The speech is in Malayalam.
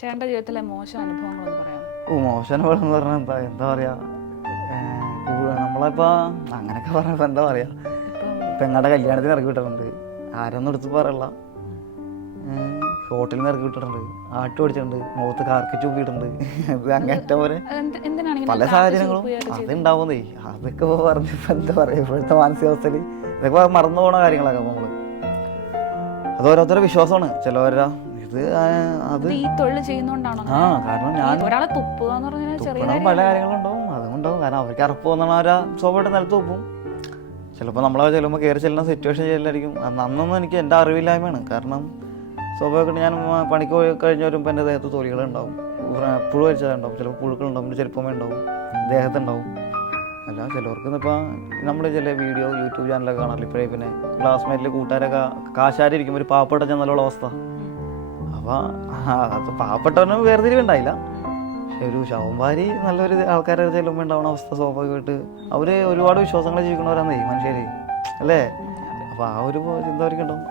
ചേട്ടൻ്റെ ജീവിതത്തിലെ മോശം അനുഭവങ്ങളൊന്ന് പറയാം. മോശം അനുഭവം എന്ന് പറഞ്ഞാൽ എന്താ പറയുക, നമ്മളിപ്പോൾ അങ്ങനെയൊക്കെ പറഞ്ഞപ്പോൾ എന്താ പറയുക, പെങ്ങളുടെ കല്യാണത്തിന് ഇറക്കി വിട്ടിട്ടുണ്ട്, ആരൊന്നും എടുത്ത് പറയല്ല, ഹോട്ടലിൽ നിന്ന് ഇറക്കി വിട്ടിട്ടുണ്ട്, ആട്ട് ഓടിച്ചിട്ടുണ്ട്, മുഖത്ത് കാർക്കി ചൂപ്പിയിട്ടുണ്ട്. ഇത് അങ്ങേറ്റ പോലെ പല സാഹചര്യങ്ങളും അതുണ്ടാവുന്നേ. അതൊക്കെ പറഞ്ഞപ്പോൾ എന്താ പറയുക, ഇപ്പോഴത്തെ മാനസികാവസ്ഥയിൽ ഇതൊക്കെ മറന്നു പോണ കാര്യങ്ങളൊക്കെ നമ്മൾ. അത് ഓരോരുത്തരുടെ വിശ്വാസമാണ്. ചിലവരാ ഇത് അത് ഈ തൊഴിൽ ചെയ്യുന്നോണ്ടാണോ? കാരണം ഞാൻ ഒരാളെ തുപ്പുക എന്ന് പറഞ്ഞാൽ പല കാര്യങ്ങളുണ്ടാവും, അതുകൊണ്ടാവും. കാരണം അവർക്ക് അറപ്പ് വന്നവരാ സ്വാഭാവികമായിട്ട് നിലത്ത് തുപ്പും. ചിലപ്പോൾ നമ്മളെ ചെല്ലുമ്പോൾ കയറി ചെല്ലുന്ന സിറ്റുവേഷൻ ചെല്ലായിരിക്കും. അന്നൊന്നും എനിക്ക് എൻ്റെ അറിവില്ലായ്മയാണ്. കാരണം സ്വാഭാവികമായിട്ട് ഞാൻ പണിക്ക് പോയി കഴിഞ്ഞ് വരുമ്പോൾ എൻ്റെ ദേഹത്ത് തൊലികളുണ്ടാവും, പുഴു വരിച്ചതുണ്ടാവും, ചിലപ്പോൾ പുഴുക്കളുണ്ടാവും, ചെറുപ്പമേ ഉണ്ടാവും, ദേഹത്തുണ്ടാവും. അല്ല ചിലവർക്ക് ഇപ്പോൾ നമ്മൾ ചില വീഡിയോ യൂട്യൂബ് ചാനലൊക്കെ കാണാറില്ല. ഇപ്പോഴേ പിന്നെ ക്ലാസ്മേറ്റിൽ കൂട്ടുകാരൊക്കെ കാശാരി ഇരിക്കുമ്പോൾ ഒരു പാവപ്പെട്ട ചെന്നാലുള്ള അവസ്ഥ. അപ്പോൾ അത് പാവപ്പെട്ടവനും വേർതിരിവുണ്ടായില്ല. പക്ഷെ ഒരു ശവംവാരി നല്ലൊരു ആൾക്കാരെ ചെല്ലുമ്പോൾ ഉണ്ടാവുന്ന അവസ്ഥ സ്വാഭാവികമായിട്ട് അവർ ഒരുപാട് വിശ്വാസങ്ങൾ ജീവിക്കണവരാന്നേ മനുഷ്യർ, അല്ലേ? അപ്പോൾ ആ ഒരു ചിന്ത അവർക്കുണ്ടാവും.